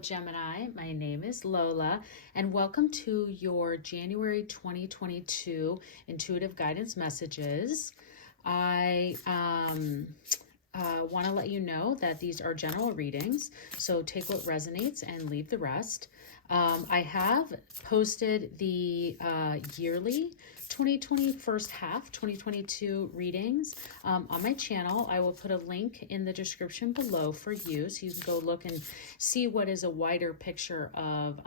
Gemini. My name is Lola, and welcome to your January 2022 intuitive guidance messages. I want to let you know that these are general readings, so take what resonates and leave the rest. I have posted the yearly 2020 first half 2022 readings on my channel. I will put a link in the description below for you, so you can go look and see what is a wider picture of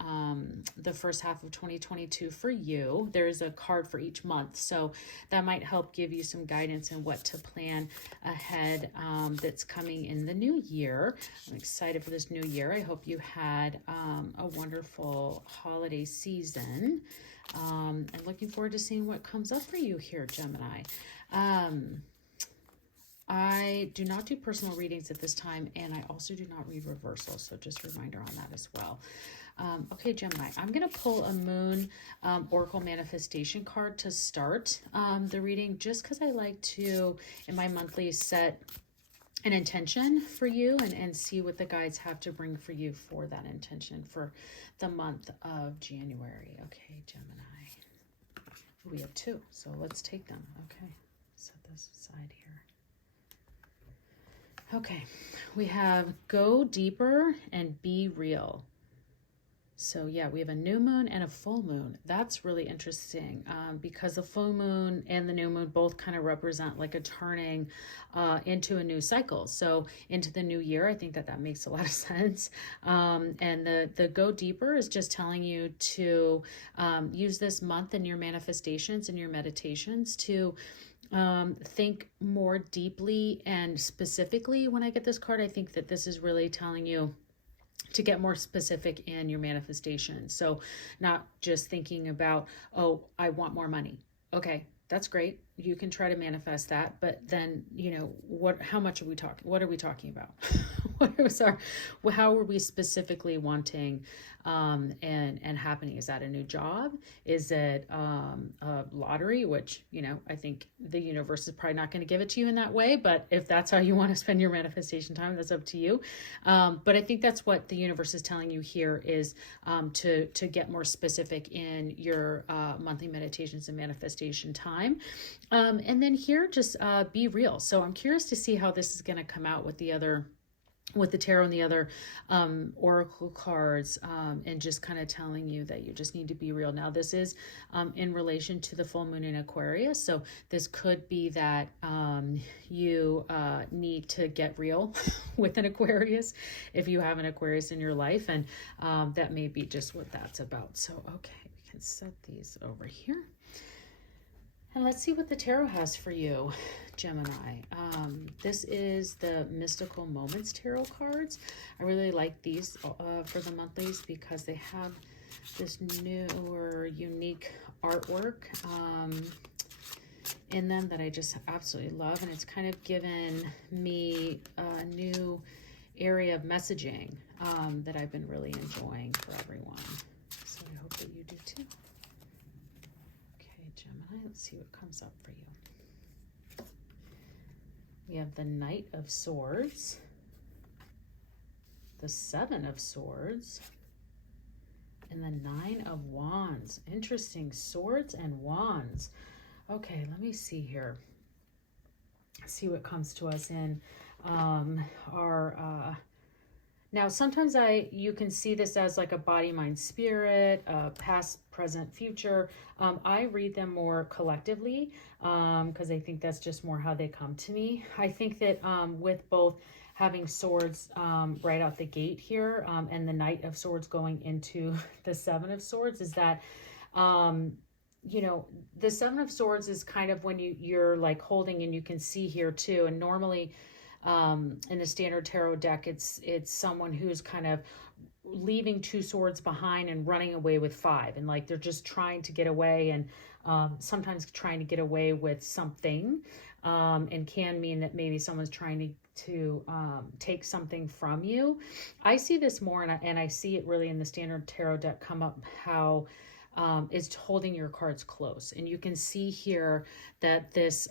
the first half of 2022 for you. There's a card for each month, so that might help give you some guidance in what to plan ahead that's coming in the new year. I'm excited for this new year. I hope you had a wonderful holiday season. And looking forward to seeing what comes up for you here, Gemini. I do not do personal readings at this time, and I also do not read reversal, so just a reminder on that as well. Okay, Gemini, I'm going to pull a Moon Oracle Manifestation card to start the reading, just because I like to, in my monthly, set an intention for you and see what the guides have to bring for you for that intention for the month of January. Okay, Gemini. We have two, so let's take them. Okay, set this aside here. Okay, we have go deeper and be real. So yeah, we have a new moon and a full moon. That's really interesting because the full moon and the new moon both kind of represent like a turning into a new cycle. So into the new year, I think that makes a lot of sense. And the go deeper is just telling you to use this month in your manifestations and your meditations to think more deeply and specifically. When I get this card, I think that this is really telling you to get more specific in your manifestation. So not just thinking about, oh, I want more money. Okay, that's great. You can try to manifest that, but then, you know, how much are we talking? What are we talking about? How are we specifically wanting and happening? Is that a new job? Is it a lottery? Which, you know, I think the universe is probably not going to give it to you in that way, but if that's how you want to spend your manifestation time, that's up to you. But I think that's what the universe is telling you here is to get more specific in your monthly meditations and manifestation time. And then here, just be real. So I'm curious to see how this is going to come out with the tarot and the other oracle cards, and just kind of telling you that you just need to be real. Now, this is in relation to the full moon in Aquarius. So this could be that you need to get real with an Aquarius if you have an Aquarius in your life. And that may be just what that's about. So, okay, we can set these over here. And let's see what the tarot has for you, Gemini. This is the Mystical Moments Tarot cards. I really like these for the monthlies because they have this newer, unique artwork in them that I just absolutely love. And it's kind of given me a new area of messaging that I've been really enjoying for everyone. So I hope that you do too. Gemini, let's see what comes up for you. We have the Knight of Swords, the Seven of Swords, and the Nine of Wands. Interesting, swords and wands. Okay, let me see here. See what comes to us in our now, sometimes you can see this as like a body, mind, spirit, past, present, future. I read them more collectively because I think that's just more how they come to me. I think that with both having swords right out the gate here and the Knight of Swords going into the Seven of Swords is that, you know, the Seven of Swords is kind of when you're like holding, and you can see here too, and normally in the standard tarot deck, it's someone who's kind of leaving two swords behind and running away with five, and like they're just trying to get away, and sometimes trying to get away with something, and can mean that maybe someone's trying to take something from you. I see this more, and I see it really in the standard tarot deck come up how is holding your cards close, and you can see here that this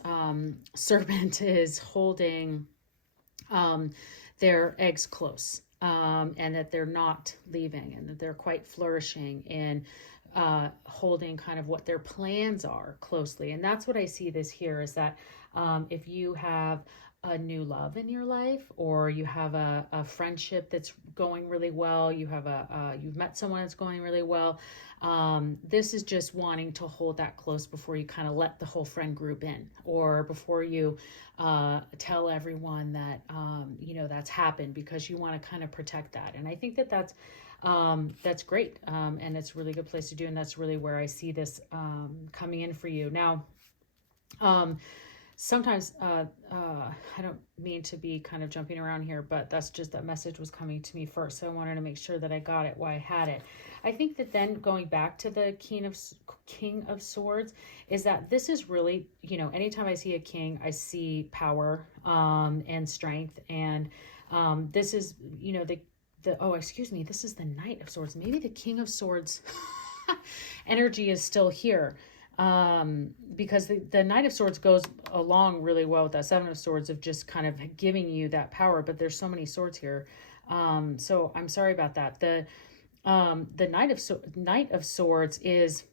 serpent is holding their eggs close. and that they're not leaving, and that they're quite flourishing in holding kind of what their plans are closely. And that's what I see this here is that if you have a new love in your life, or you have a friendship that's going really well, you have you've met someone that's going really well, this is just wanting to hold that close before you kind of let the whole friend group in, or before you tell everyone that that's happened, because you want to kind of protect that. And I think that that's great, and it's a really good place to do, and that's really where I see this coming in for you now. Sometimes I don't mean to be kind of jumping around here, but that's just, that message was coming to me first, so I wanted to make sure that I got it while I had it. I think that then going back to the King of Swords is that this is really, anytime I see a king, I see power and strength, and this is, this is the Knight of Swords. Maybe the King of Swords energy is still here, because the Knight of Swords goes along really well with that Seven of Swords of just kind of giving you that power, but there's so many swords here. So I'm sorry about that. The Knight of Swords is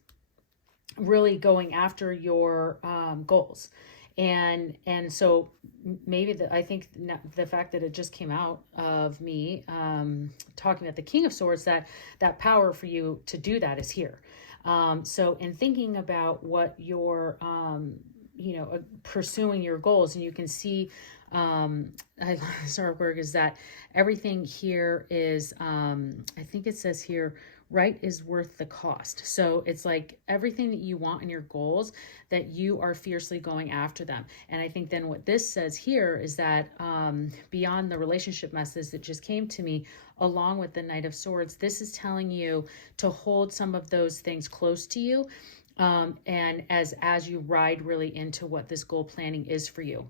really going after your goals. And so maybe I think the fact that it just came out of me talking about the King of Swords, that power for you to do that is here. So in thinking about what you're, pursuing your goals, and you can see, this artwork is that everything here is, I think it says here, right is worth the cost. So it's like everything that you want in your goals, that you are fiercely going after them. And I think then what this says here is that beyond the relationship message that just came to me, along with the Knight of Swords, this is telling you to hold some of those things close to you, and as you ride really into what this goal planning is for you.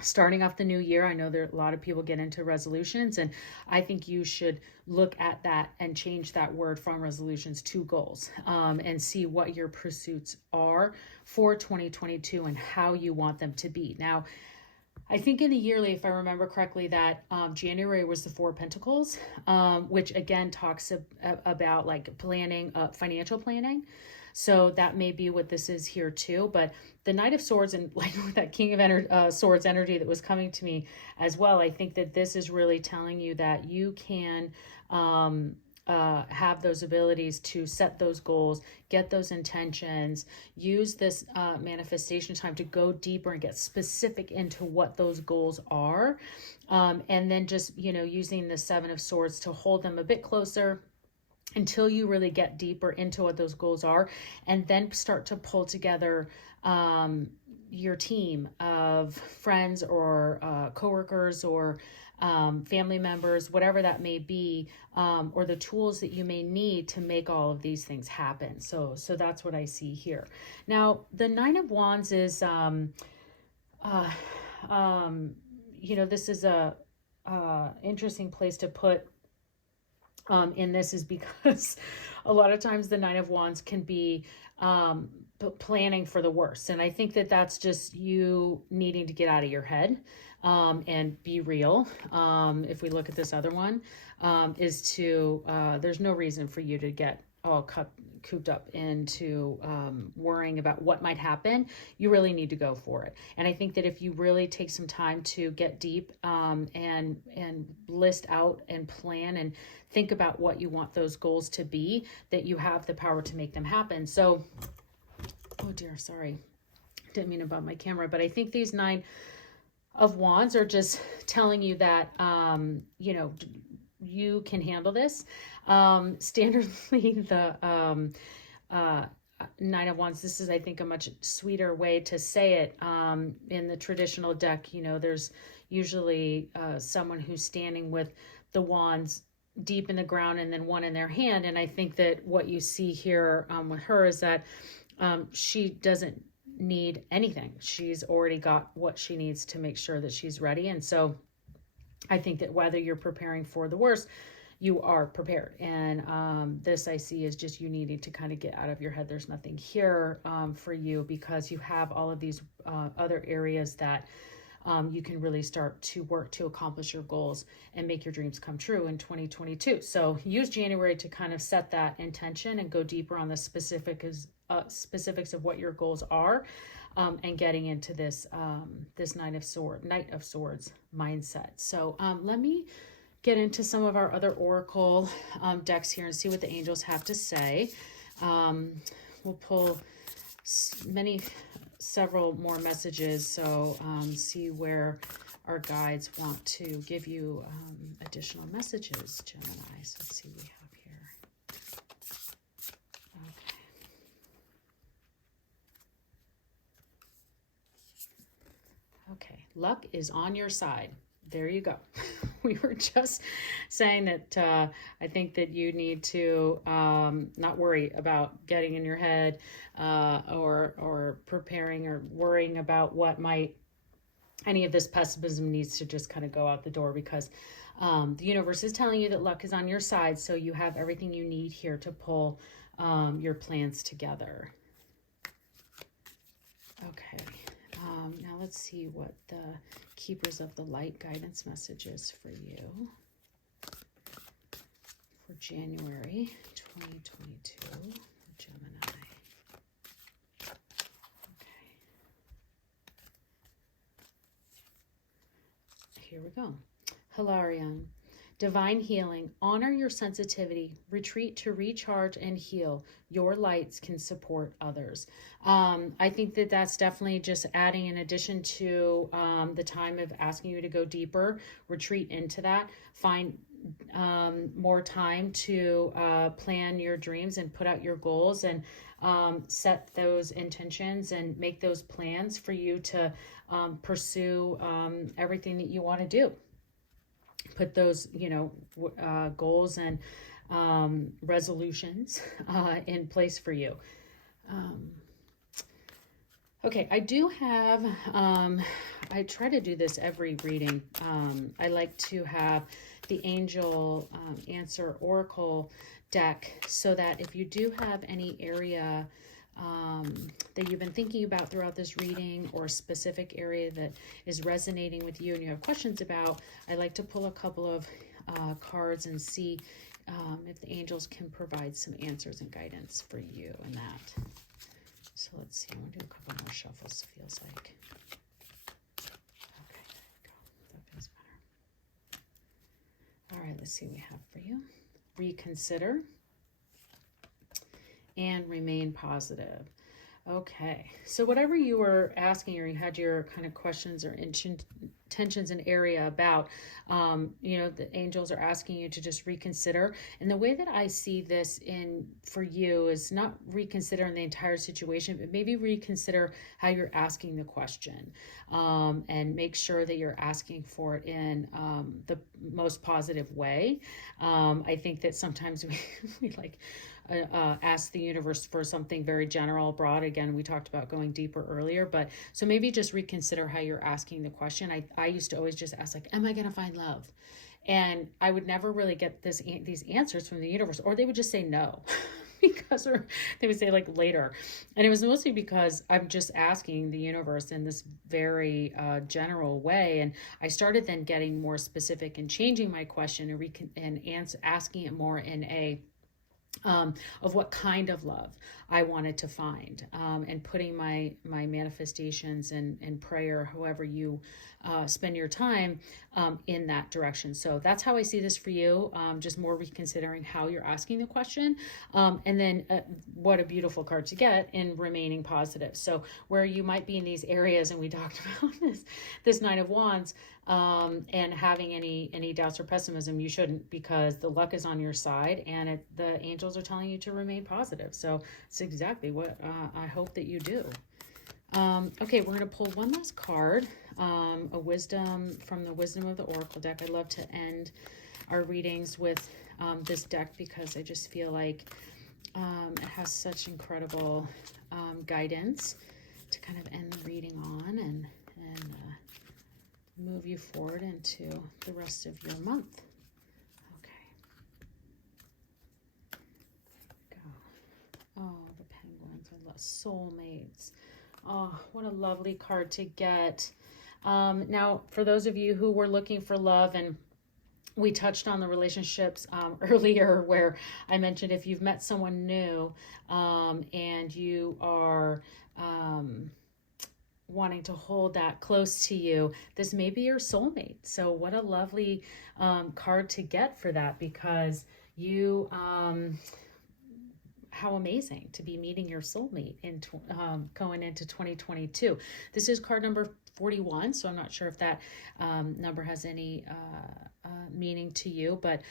Starting off the new year, I know there a lot of people get into resolutions, and I think you should look at that and change that word from resolutions to goals, and see what your pursuits are for 2022 and how you want them to be. Now, I think in the yearly, if I remember correctly, that January was the Four of Pentacles, which again talks about like planning, financial planning. So that may be what this is here too. But the Knight of Swords, and like with that King of Swords energy that was coming to me as well, I think that this is really telling you that you can have those abilities to set those goals, get those intentions, use this manifestation time to go deeper and get specific into what those goals are. And then just, using the Seven of Swords to hold them a bit closer until you really get deeper into what those goals are, and then start to pull together your team of friends or coworkers or family members, whatever that may be, or the tools that you may need to make all of these things happen. So that's what I see here. Now, the Nine of Wands is, this is a interesting place to put in this, is because a lot of times the Nine of Wands can be planning for the worst. And I think that that's just you needing to get out of your head and be real. If we look at this other one, is to, there's no reason for you to get all cooped up into worrying about what might happen. You really need to go for it. And I think that if you really take some time to get deep and list out and plan and think about what you want those goals to be, that you have the power to make them happen. So, oh dear, sorry, didn't mean to bump my camera, but I think these Nine of Wands are just telling you that you can handle this. Standardly, the Nine of Wands, this is, I think, a much sweeter way to say it. In the traditional deck, there's usually someone who's standing with the wands deep in the ground and then one in their hand. And I think that what you see here with her is that she doesn't need anything. She's already got what she needs to make sure that she's ready. And so I think that whether you're preparing for the worst, you are prepared. And this I see is just you needing to kind of get out of your head. There's nothing here for you, because you have all of these other areas that you can really start to work to accomplish your goals and make your dreams come true in 2022. So use January to kind of set that intention and go deeper on the specifics of what your goals are, and getting into this this Knight of Swords mindset. So let me get into some of our other oracle decks here and see what the angels have to say. We'll pull several more messages, so see where our guides want to give you additional messages, Gemini. So let's see what we have here. Okay, luck is on your side. There you go. We were just saying that I think that you need to not worry about getting in your head or preparing or worrying about what might, any of this pessimism needs to just kind of go out the door, because the universe is telling you that luck is on your side. So you have everything you need here to pull your plans together. Okay. Now let's see what the Keepers of the Light guidance message is for you for January 2022 for Gemini. Okay. Here we go. Hilarion. Divine healing. Honor your sensitivity. Retreat to recharge and heal. Your lights can support others. I think that that's definitely just adding, in addition to the time of asking you to go deeper, retreat into that. Find more time to plan your dreams and put out your goals, and set those intentions and make those plans for you to pursue everything that you want to do. Put those, goals and resolutions in place for you. Okay, I do have, I try to do this every reading. I like to have the Angel Answer Oracle deck, so that if you do have any area that you've been thinking about throughout this reading, or a specific area that is resonating with you and you have questions about, I like to pull a couple of cards and see if the angels can provide some answers and guidance for you in that. So let's see, I'm going to do a couple more shuffles, feels like. Okay, there you go. That feels better. All right, let's see what we have for you. Reconsider and remain positive. Okay, so whatever you were asking, or you had your kind of questions or intentions and area about, the angels are asking you to just reconsider. And the way that I see this in for you is not reconsider in the entire situation, but maybe reconsider how you're asking the question, and make sure that you're asking for it in the most positive way. I think that sometimes we like ask the universe for something very general, broad. Again, we talked about going deeper earlier, but so maybe just reconsider how you're asking the question. I used to always just ask, like, am I going to find love? And I would never really get these answers from the universe, or they would just say no. Because, or they would say like later. And it was mostly because I'm just asking the universe in this very general way. And I started then getting more specific and changing my question and asking it more in a of what kind of love I wanted to find, and putting my manifestations and prayer, however you spend your time, in that direction. So that's how I see this for you, just more reconsidering how you're asking the question, and then what a beautiful card to get in remaining positive. So where you might be in these areas, and we talked about this Nine of Wands, and having any doubts or pessimism, you shouldn't, because the luck is on your side, and the angels are telling you to remain positive. So it's exactly what I hope that you do. Okay, we're going to pull one last card, a wisdom from the Wisdom of the Oracle deck. I love to end our readings with this deck, because I just feel like it has such incredible guidance to kind of end the reading on and move you forward into the rest of your month. Okay. There we go. Oh, the penguins. I love soulmates. Oh, what a lovely card to get. Now, for those of you who were looking for love, and we touched on the relationships earlier, where I mentioned if you've met someone new and you are wanting to hold that close to you, this may be your soulmate. So what a lovely card to get for that, because you how amazing to be meeting your soulmate in going into 2022. This is card number 41, so I'm not sure if that number has any meaning to you, but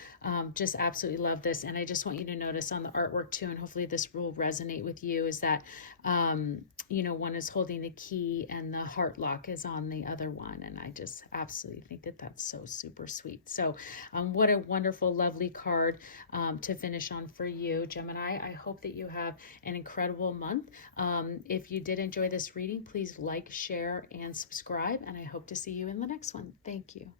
just absolutely love this. And I just want you to notice on the artwork too, and hopefully this will resonate with you, is that one is holding the key and the heart lock is on the other one. And I just absolutely think that that's so super sweet. So what a wonderful, lovely card to finish on for you, Gemini. I hope that you have an incredible month. If you did enjoy this reading, please like, share, and subscribe. And I hope to see you in the next one. Thank you.